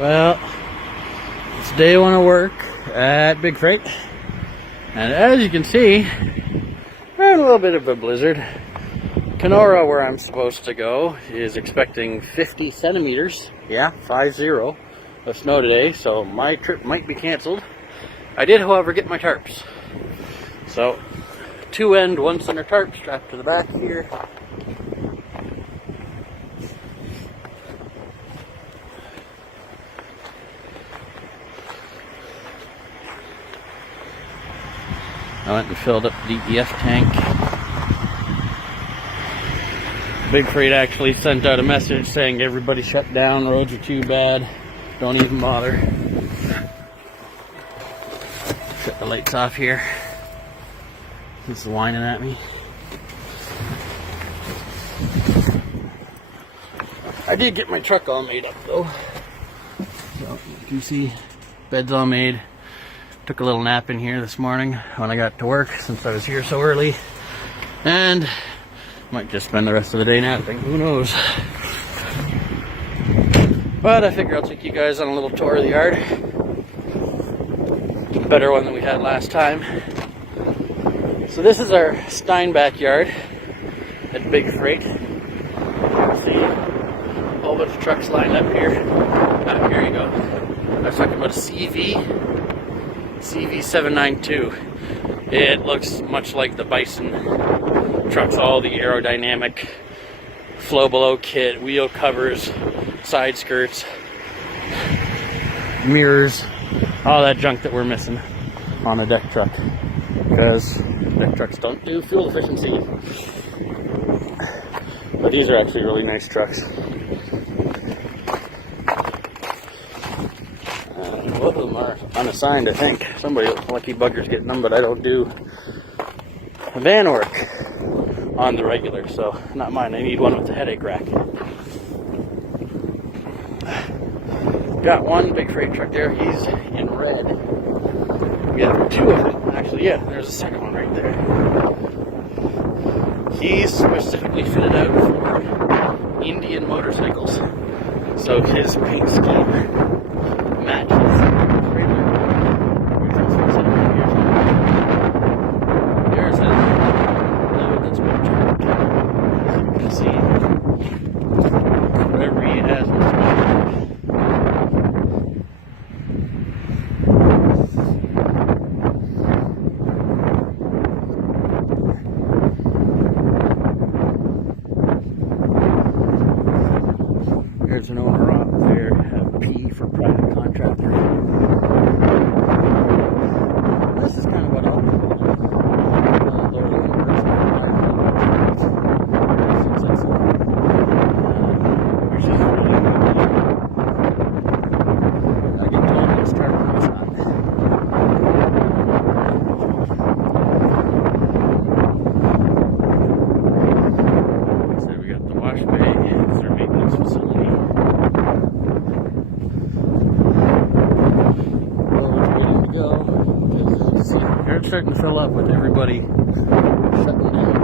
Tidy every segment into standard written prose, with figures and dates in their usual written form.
Well, it's day one of work at Big Freight, and as you can see, we're having a little bit of a blizzard. Kenora, where I'm supposed to go, is expecting 50 centimeters, yeah, 50, of snow today, so my trip might be canceled. I did, however, get my tarps. So, 2-end, 1-center tarp strapped to the back here. I went and filled up the DEF tank. Big Freight actually sent out a message saying everybody shut down, roads are too bad, don't even bother. Shut the lights off here. He's whining at me. I did get my truck all made up though. So you can see, bed's all made. Took a little nap in here this morning when I got to work since I was here so early. And might just spend the rest of the day napping, who knows. But I figure I'll take you guys on a little tour of the yard. Better one than we had last time. So this is our Steinbach yard at Big Freight. You can see a whole bunch of trucks lined up here. Here you go. I was talking about a CV792. It looks much like the Bison trucks, all the aerodynamic flow below kit, wheel covers, side skirts, mirrors, all that junk that we're missing on a deck truck, because deck trucks don't do fuel efficiency. But these are actually really nice trucks. Both of them are unassigned, I think. Somebody, lucky buggers, getting them, but I don't do van work on the regular, so not mine. I need one with a headache rack. Got one Big Freight truck there. He's in red. We have 2 of them. Actually, yeah, there's a second one right there. He's specifically fitted out for Indian motorcycles, so his paint scheme matches. There's a load that's been turned. As you can see, whatever he has in his There's an owner out there, P for private contractor. This is kind of what I'll do. I get told it's terrible, it's not. So we got the wash bay and their maintenance facility. It's starting to fill up with everybody shutting down.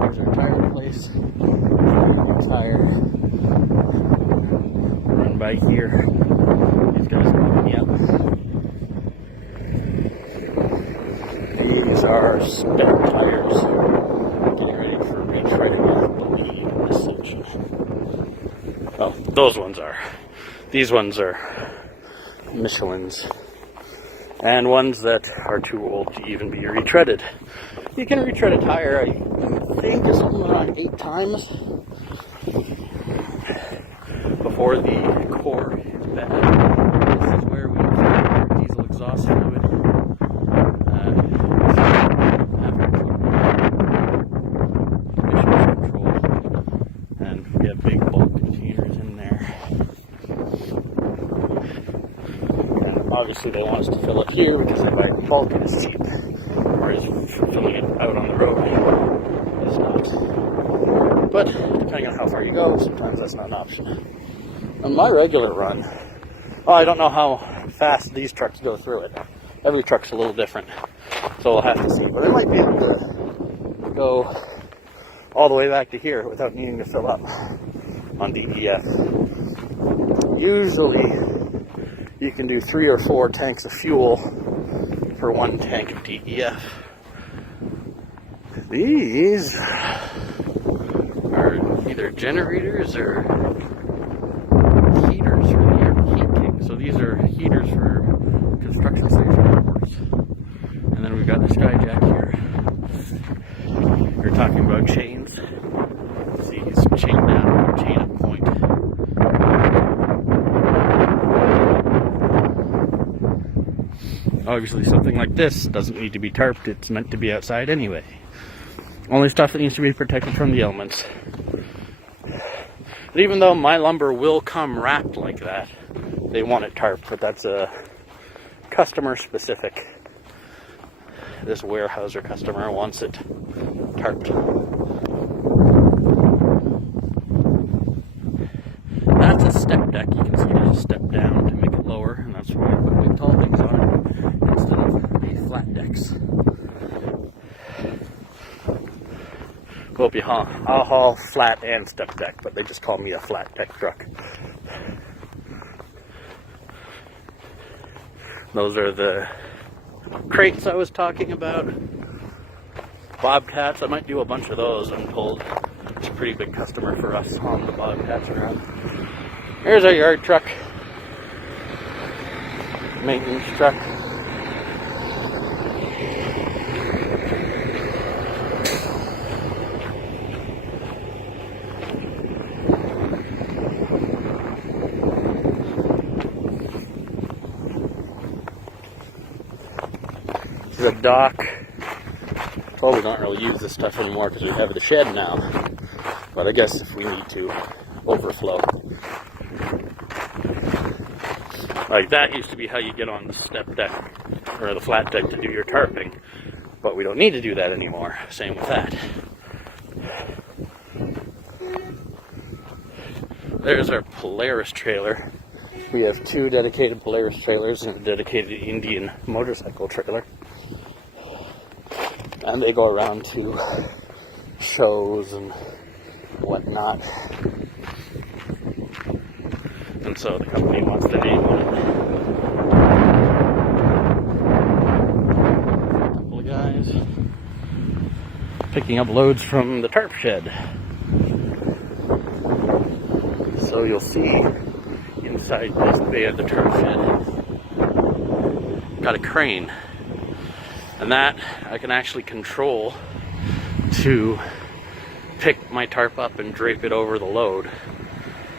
There's our tire place. Tire. Run by here. These guys are going up. These are spare tires. Oh, those ones are. These ones are Michelin's. And ones that are too old to even be retreaded. You can retread a tire, I think, it's something around 8 times before the core is bad. This is where we put our diesel exhaust fluid. Obviously they want us to fill it here because they buy bulk and it's cheap, whereas filling it out on the road is not. But depending on how far you go, sometimes that's not an option. On my regular run, oh, I don't know how fast these trucks go through it. Every truck's a little different, so we'll have to see. But I might be able to go all the way back to here without needing to fill up on DEF. Usually, you can do 3 or 4 tanks of fuel for 1 tank of DEF. These are either generators or heaters for the air heat king. So these are heaters for construction station workers. And then we've got the Skyjack here. We're talking about chains. See, it's chain down, chain up point. Obviously something like this doesn't need to be tarped, it's meant to be outside anyway. Only stuff that needs to be protected from the elements. But even though my lumber will come wrapped like that, they want it tarped, but that's a customer specific. This Weyerhaeuser customer wants it tarped. That's a step deck. You can see there's a step down to make it lower, and that's why I put big tall things on it instead of these flat decks. Well, I'll haul flat and step deck, but they just call me a flat deck truck. Those are the crates I was talking about. Bobcats, I might do a bunch of those, I'm told. It's a pretty big customer for us on the Bobcats around. Here's our yard truck. Maintenance truck. The dock. Well, we don't really use this stuff anymore because we have the shed now. But I guess if we need to, overflow. Like that used to be how you get on the step deck or the flat deck to do your tarping. But we don't need to do that anymore. Same with that. There's our Polaris trailer. We have 2 dedicated Polaris trailers and a dedicated Indian motorcycle trailer. And they go around to shows and whatnot. And so the company wants the name on it. A couple of guys picking up loads from the tarp shed. So you'll see inside this bay of the tarp shed, got a crane. And that I can actually control to pick my tarp up and drape it over the load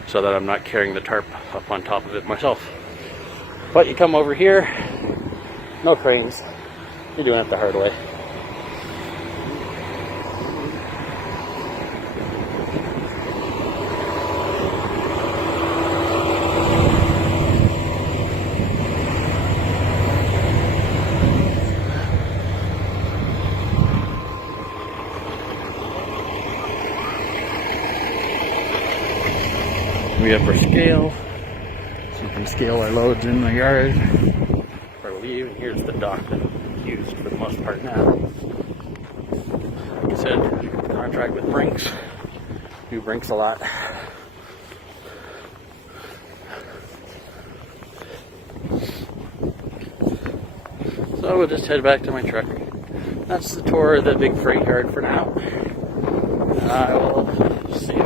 so that I'm not carrying the tarp up on top of it myself. But you come over here, no cranes, you're doing it the hard way. We have our scale, so you can scale our loads in the yard where we leave. And here's the dock that we used for the most part now. Like I said, contract with Brinks. Do Brinks a lot. So we'll just head back to my truck. That's the tour of the big freight yard for now. And I will see you